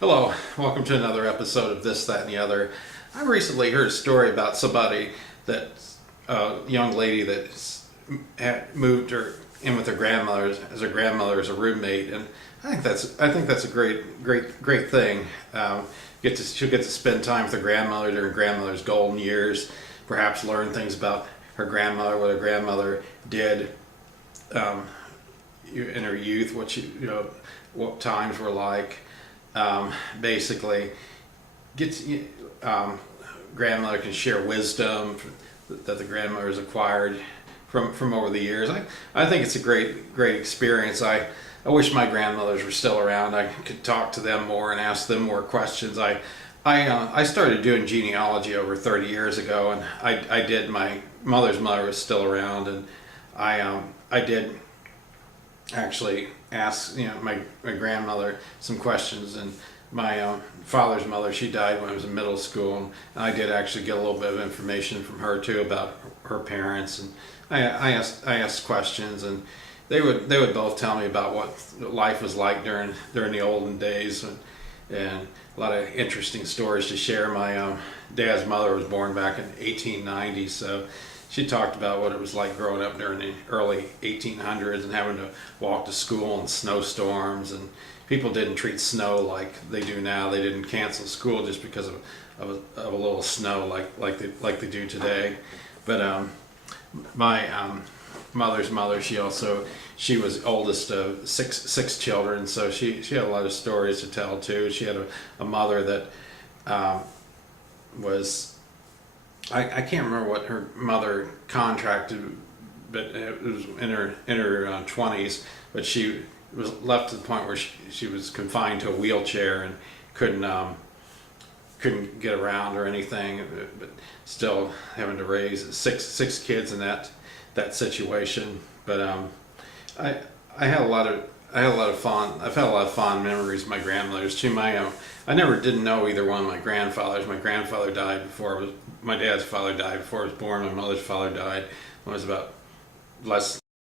Hello, welcome to another episode of This, That, and the Other. I recently heard a story about somebody that a young lady that had moved her in with her grandmother as a roommate, and I think that's a great thing. She'll get to spend time with her grandmother during grandmother's golden years, perhaps learn things about her grandmother, what her grandmother did um, in her youth, what times were like. Basically, gets grandmother can share wisdom that the grandmother has acquired from over the years. I think it's a great experience. I wish my grandmothers were still around. I could talk to them more and ask them more questions. I started doing genealogy over 30 years ago, and I did. My mother's mother was still around, and I did actually ask my grandmother some questions. And my father's mother, she died when I was in middle school, and I did actually get a little bit of information from her too about her parents. And I asked questions, and they would both tell me about what life was like during the olden days, and a lot of interesting stories to share. My dad's mother was born back in 1890, so she talked about what it was like growing up during the early 1800s and having to walk to school in snowstorms. And people didn't treat snow like they do now. They didn't cancel school just because of a little snow like they do today. But my mother's mother, she was oldest of six children, so she had a lot of stories to tell too. She had a mother that was, I can't remember what her mother contracted, but it was in her 20s. But she was left to the point where she was confined to a wheelchair and couldn't get around or anything. But still having to raise six kids in that situation. But I had a lot of fond. I've had a lot of fond memories of my grandmothers too. I never didn't know either one of my grandfathers. My grandfather died before I was. My dad's father died before I was born. My mother's father died when I was about